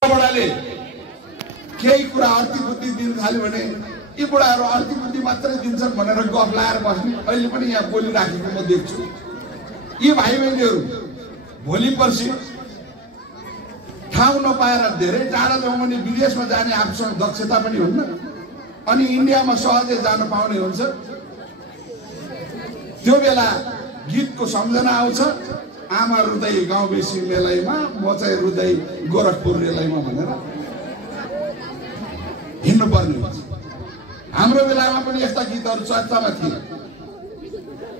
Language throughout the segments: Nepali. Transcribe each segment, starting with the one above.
बुढाले केही कुरा अर्थी बुद्धि दिन थाल्यो भने यी बुढाहरू अर्थी बुद्धि मात्रै दिन्छन् भनेर गफ लाएर बस्ने अहिले पनि यहाँ बोलिराखेको म देख्छु। यी भाइ बहिनीहरू भोलि पर्सि ठाउँ नपाएर धेरै टाढा जाउँ भने विदेशमा जाने आफूसँग दक्षता पनि हुन्न अनि इन्डियामा सहजै जान पाउने हुन्छ। त्यो बेला गीतको सम्झना आउँछ, आमा रुदै गाउँ बेसी मेलैमा म चाहिँ रुदै गोरखपुर रेलैमा भनेर हिँड्नु पर्ने हुन्छ। हाम्रो बेलामा पनि यस्ता गीतहरू चर्चामा थिए।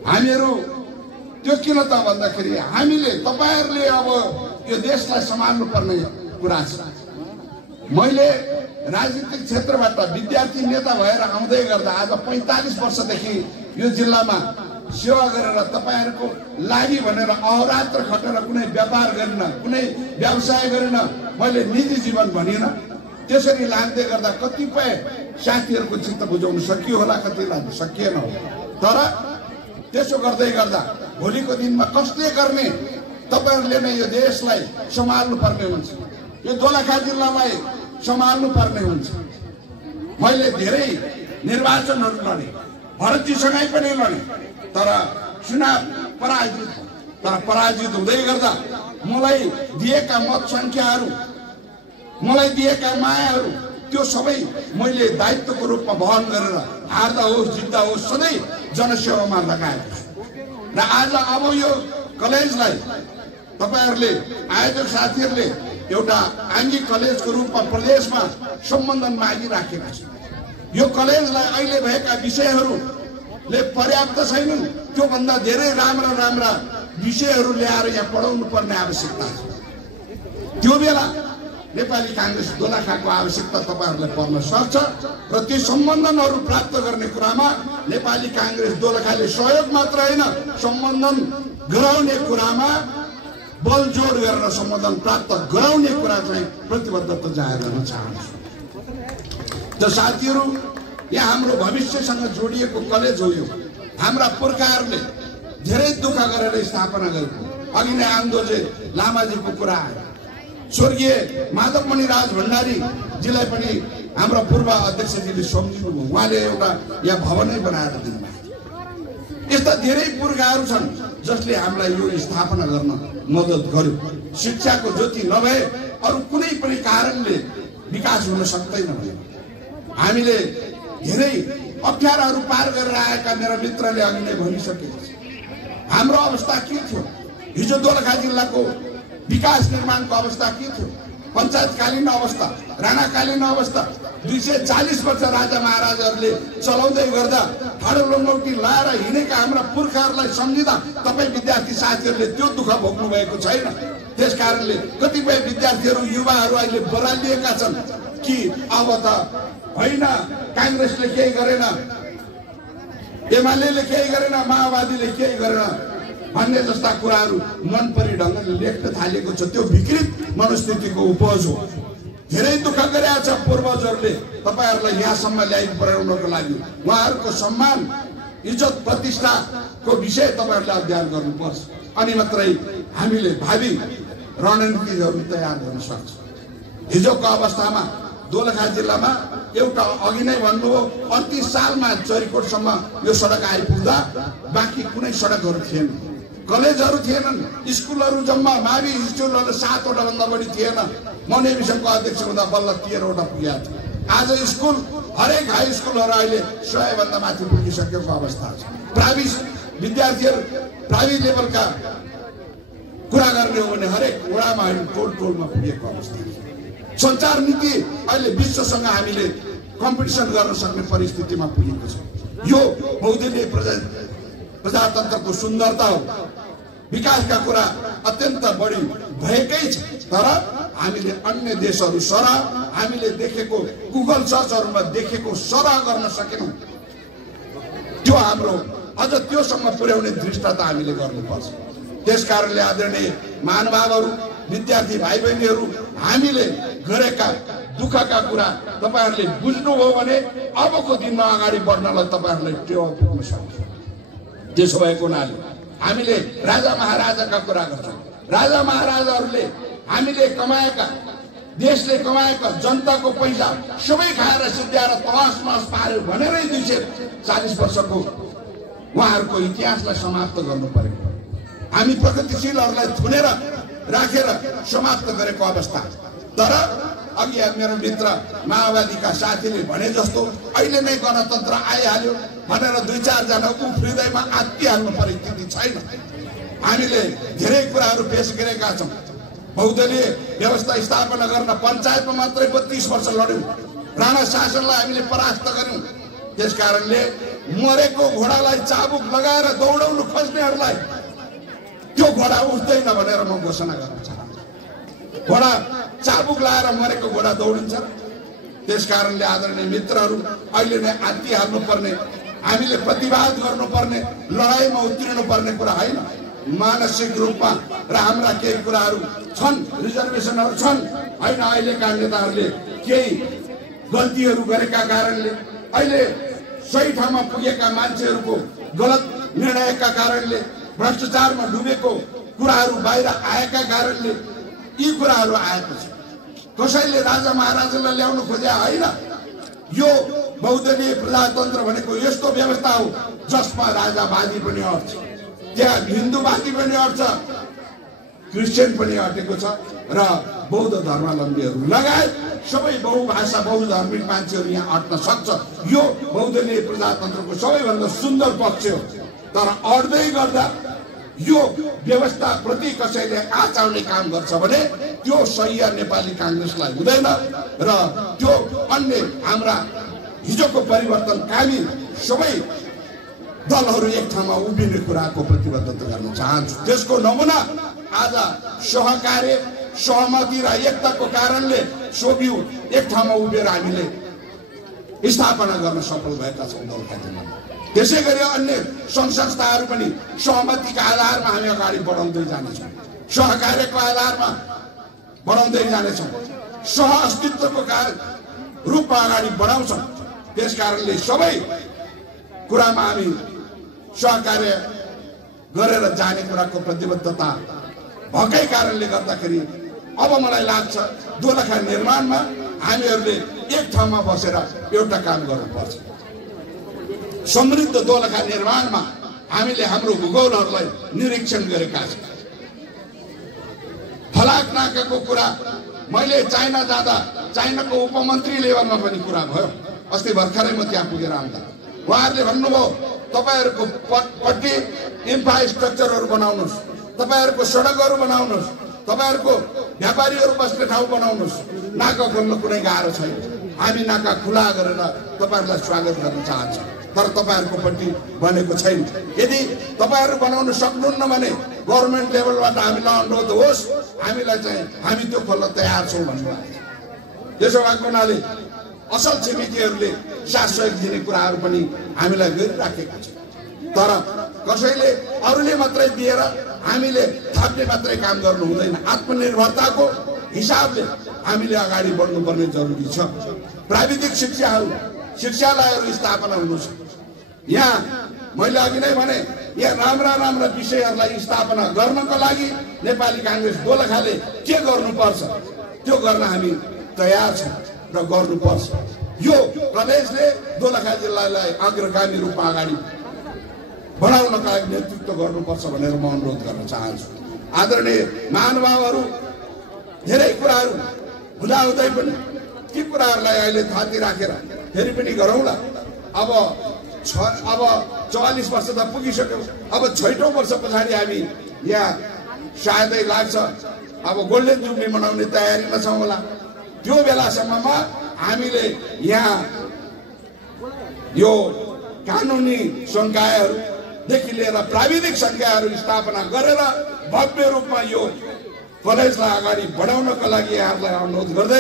हामीहरू त्यो किन त भन्दाखेरि हामीले तपाईहरुले अब यो देशलाई सम्हाल्नु पर्ने कुरा छ। मैले राजनीतिक क्षेत्रबाट विद्यार्थी नेता भएर आउँदै गर्दा आज 45 वर्षदेखि यो जिल्लामा सेवा गरेर तपाईहरुको लागि भनेर अहोरात्र खटेर कुनै व्यापार गरिन, कुनै व्यवसाय गरिन, मैले निजी जीवन भनिन। त्यसरी लाग्दै गर्दा कतिपय साथीहरुको चित्त बुझाउन सकियो होला, कतिलाई सकिएन होला। तर त्यसो गर्दै गर्दा भोलिको दिनमा कसले गर्ने, तपाईहरुले नै यो देशलाई सम्हाल्नु पर्ने हुन्छ, यो दोलखा जिल्लालाई सम्हाल्नु पर्ने हुन्छ। मैले धेरै निर्वाचनहरू लडे, भरतजीसँगै पनि लडे, तर चुनाव पराजित हुँदै गर्दा मलाई दिएका मत संख्याहरू, मलाई दिएका मायाहरू त्यो सबै मैले दायित्वको रूपमा वहन गरेर हार्दा होस् जित्दा होस् सधैँ जनसेवामा लगाएको छु। र आज अब यो कलेजलाई तपाईहरुले आयोजक साथीहरुले एउटा आङ्गिक कलेजको रूपमा प्रदेशमा सम्बन्धन मागिराखेका छन्। यो कलेजलाई अहिले भएका विषयहरूले पर्याप्त छैनन्, त्यो भन्दा धेरै राम्रा राम्रा विषयहरू ल्याएर यहाँ पढाउनु पर्ने आवश्यकता छ। त्यो बेला नेपाली कांग्रेस दोलखाको आवश्यकता तपाईहरुलाई पर्न सक्छ र त्यो सम्बन्धनहरू प्राप्त गर्ने कुरामा नेपाली कांग्रेस दोलखाले सहयोग मात्र हैन, सम्बन्धन गराउने कुरामा बल जोड गरेर सम्बन्धन प्राप्त गराउने कुरा चाहिँ प्रतिबद्धता जाहेर गर्न चाहन्छु। त साथीहरू, यहाँ हाम्रो भविष्यसँग जोडिएको कलेज हो। यो हाम्रा पुर्खाहरूले धेरै दुःख गरेर स्थापना गरेको। अघि नै आन्दोजे लामाजीको कुरा आयो, स्वर्गीय माधवमणि राज भण्डारी जीलाई पनि हाम्रा पूर्व अध्यक्षजीले सम्झिनुभयो, उहाँले एउटा यहाँ भवनै बनाएर दिनुभयो। यस्ता धेरै पुर्खाहरू छन् जसले हामीलाई यो स्थापना गर्न मद्दत गर्यो। शिक्षाको ज्योति नभए अरू कुनै पनि कारणले विकास हुन सक्दैन भने हामीले धेरै अप्ठ्याराहरू पार गरेर आएका मेरा मित्रले अघि नै भनिसके। हाम्रो अवस्था के थियो, हिजो दोलखा जिल्लाको विकास निर्माणको अवस्था के थियो, पञ्चायतकालीन अवस्था, राणाकालीन अवस्था, 240 वर्ष राजा महाराजाहरूले चलाउँदै गर्दा ठाडो लङ्गौटी लाएर हिँडेका हाम्रा पुर्खाहरूलाई सम्झिँदा तपाईँ विद्यार्थी साथीहरूले त्यो दुःख भोग्नु भएको छैन। त्यसकारणले कतिपय विद्यार्थीहरू युवाहरू अहिले बरालिएका छन् कि अब त होइन कांग्रेसले केही गरेन, एमालेले केही गरेन, माओवादीले केही गरेन भन्ने जस्ता कुराहरू मन परी ढङ्गले लेख्न थालेको छ। त्यो विकृत मनस्थितिको उपज हो। धेरै दुःख गरेका छ पूर्वजहरूले तपाईहरुलाई यहाँसम्म ल्याइ पुर्याउनको लागि। उहाँहरूको सम्मान, इज्जत, प्रतिष्ठाको विषय तपाईहरुले अध्ययन गर्नुपर्छ, अनि मात्रै हामीले भावी रणनीतिहरू तयार गर्न सक्छौँ। हिजोको अवस्थामा दोलखा जिल्लामा एउटा अघि नै भन्नुभयो 38 सालमा चरीकोटसम्म यो सडक आइपुग्दा बाँकी कुनै सडकहरू थिएन, कलेजहरू थिएनन्, स्कुलहरू जम्मा मावि स्कुलहरू 7 वटा भन्दा बढी थिएन। म नेविसनको अध्यक्ष हुँदा बल्ल 13 वटा पुगेको थियो। आज स्कुल, हरेक हाई स्कुलहरू अहिले 100 भन्दा माथि पुगिसकेको अवस्था छ। प्राइभेट विद्यार्थीहरू प्राइभेट लेभलका कुरा गर्ने हो भने हरेक वडामा होइन, टोल टोलमा पुगेको अवस्था छ। सञ्चार नीति अहिले विश्वसँग हामीले कम्पिटिसन गर्न सक्ने परिस्थितिमा पुगेको छ। यो बहुदलीय प्रजातन्त्रको सुन्दरता हो। विकासका कुरा अत्यन्त बढी भएकै छ, तर हामीले अन्य देशहरू सरह, हामीले देखेको गुगल सर्चहरूमा देखेको सरह गर्न सकेनौँ। त्यो हाम्रो अझ त्योसम्म पुर्याउने दृष्टता हामीले गर्नुपर्छ। त्यसकारणले आदरणीय महानुभावहरू, विद्यार्थी भाइ बहिनीहरू, हामीले गरेका दुःखका कुरा तपाईहरुले बुझ्नुभयो भने अबको दिनमा अगाडि बढ्नलाई तपाईहरुले टेवा पुग्न सक्छ। त्यसो भएको हुनाले हामीले राजा महाराजाका कुरा गर्छौँ। राजा महाराजाहरूले हामीले कमाएका देशले कमाएको जनताको पैसा सबै खाएर सिद्ध्याएर तहस नहस पार्यो भनेरै 240 वर्षको उहाँहरूको इतिहासलाई समाप्त गर्नु पर्यो। हामी प्रगतिशीलहरूलाई थुनेर राखेर समाप्त गरेको अवस्था। तर अघि मेरो मित्र माओवादीका साथीले भने जस्तो अहिले नै गणतन्त्र आइहाल्यो भनेर 2-4 जना उफ्रिँदैमा आत्तिहाल्नु परिस्थिति छैन। हामीले धेरै कुराहरू पेश गरेका छौँ। बहुदलीय व्यवस्था स्थापना गर्न पञ्चायतमा मात्रै 32 वर्ष लड्यौँ। राणा शासनलाई हामीले परास्त गर्यौँ। त्यसकारणले मरेको घोडालाई चाबुक लगाएर दौडाउनु खोज्नेहरूलाई त्यो घोडा उठ्दैन भनेर म घोषणा गर्न चाहन्छु। घोडा चाबुक लगाएर मरेको घोडा दौडिन्छ। त्यसकारणले आदरणीय मित्रहरू, अहिले नै आत्तिहाल्नु पर्ने, हामीले प्रतिवाद गर्नुपर्ने, लडाइँमा उत्रिनु पर्ने कुरा होइन। मानसिक रूपमा र हाम्रा केही कुराहरू छन्, रिजर्भेसनहरू छन् होइन। अहिलेका नेताहरूले केही गल्तीहरू गरेका कारणले, अहिले सही ठाउँमा पुगेका मान्छेहरूको गलत निर्णयका कारणले, भ्रष्टाचारमा डुबेको कुराहरू बाहिर आएका कारणले यी कुराहरू आएको छ। कसैले राजा महाराजालाई ल्याउनु खोजे होइन। यो बहुदलीय प्रजातन्त्र भनेको यस्तो व्यवस्था हो जसमा राजावादी पनि अट्छ, त्यहाँ हिन्दूवादी पनि अट्छ, क्रिस्चियन पनि अटेको छ र बौद्ध धर्मावलम्बीहरू लगायत सबै बहुभाषा बहुधार्मिक मान्छेहरू यहाँ अट्न सक्छ। यो बहुदलीय प्रजातन्त्रको सबैभन्दा सुन्दर पक्ष हो। तर अड्दै गर्दा यो व्यवस्था प्रति कसैले आचार्ने काम गर्छ भने त्यो सही नेपाली कांग्रेसलाई हुँदैन र त्यो अन्य हाम्रा हिजोको परिवर्तनकामी सबै दलहरू एक ठाउँमा उभिने कुराको प्रतिबद्धता गर्न चाहन्छु। त्यसको नमुना आज सहकार्य, सहमति र एकताको कारणले सोभियु एक ठाउँमा उभिएर हामीले स्थापना गर्न सफल भएका छौँ दलका। त्यसै गरी अन्य सङ्घ संस्थाहरू पनि सहमतिका आधारमा हामी अगाडि बढाउँदै जानेछौँ, सहकार्यको आधारमा बढाउँदै जानेछौँ, सह अस्तित्वको रूपमा अगाडि बढाउँछौँ। त्यसकारणले सबै कुरामा हामी सहकार्य गरेर जाने कुराको प्रतिबद्धता भएकै कारणले गर्दाखेरि अब मलाई लाग्छ दोलखा निर्माणमा हामीहरूले एक ठाउँमा बसेर एउटा काम गर्नुपर्छ। समृद्ध दोलखा निर्माणमा हामीले हाम्रो भूगोलहरूलाई निरीक्षण गरेका छौँ। फलाक नाकाको कुरा मैले चाइना जाँदा चाइनाको उपमन्त्री लेभलमा पनि कुरा भयो। अस्ति भर्खरै म त्यहाँ पुगेर आउँदा उहाँहरूले भन्नुभयो तपाईहरुको पट्टी इन्फ्रास्ट्रक्चरहरू बनाउनुस्, तपाईहरुको सडकहरू बनाउनुस्, तपाईहरुको व्यापारीहरू बस्ने ठाउँ बनाउनुस्। नाका खोल्न कुनै गाह्रो छैन। हामी नाका खुला गरेर तपाईहरुलाई स्वागत गर्न चाहन्छौँ। तर तपाईहरुको पट्टी बनेको छैन। यदि तपाईहरु बनाउन सक्नुहुन्न भने गभर्नमेन्ट लेभलबाट हामीलाई अनुरोध होस्, हामीलाई चाहिँ हामी त्यो खोल्न तयार छौँ भन्नुभएको छ। त्यसो भएको हुनाले असल छिमेकीहरूले साथ सहयोग दिने कुराहरू पनि हामीलाई गरिराखेका छौँ। तर कसैले अरूले मात्रै दिएर हामीले थाप्ने मात्रै काम गर्नु हुँदैन। आत्मनिर्भरताको हिसाबले हामीले अगाडि बढ्नुपर्ने जरुरी छ। प्राविधिक शिक्षालयहरू स्थापना हुनु छ। यहाँ मैले अघि नै भने यहाँ राम्रा राम्रा विषयहरूलाई स्थापना गर्नको लागि नेपाली कांग्रेस दोलखाले के गर्नुपर्छ त्यो गर्न हामी तयार छौँ र गर्नुपर्छ। यो प्रदेशले दोलखा जिल्लालाई अग्रगामी रूपमा अगाडि बढाउनका लागि नेतृत्व गर्नुपर्छ भनेर म अनुरोध गर्न चाहन्छु। आदरणीय महानुभावहरू, धेरै कुराहरू हुँदाहुँदै पनि ती कुराहरूलाई अहिले थाती राखेर फेरि पनि गरौँला। अब 44 वर्ष त पुगिसक्यो। अब 6औं वर्ष पछाडि हामी यहाँ सायदै लाग्छ अब गोल्डन जुब्ली मनाउने तयारीमा छौँ होला। त्यो बेलासम्ममा हामीले यहाँ यो कानुनी संकायहरूदेखि लिएर प्राविधिक संकायहरू स्थापना गरेर भव्य रूपमा यो कलेजलाई अगाडि बढाउनका लागि यहाँहरूलाई अनुरोध गर्दै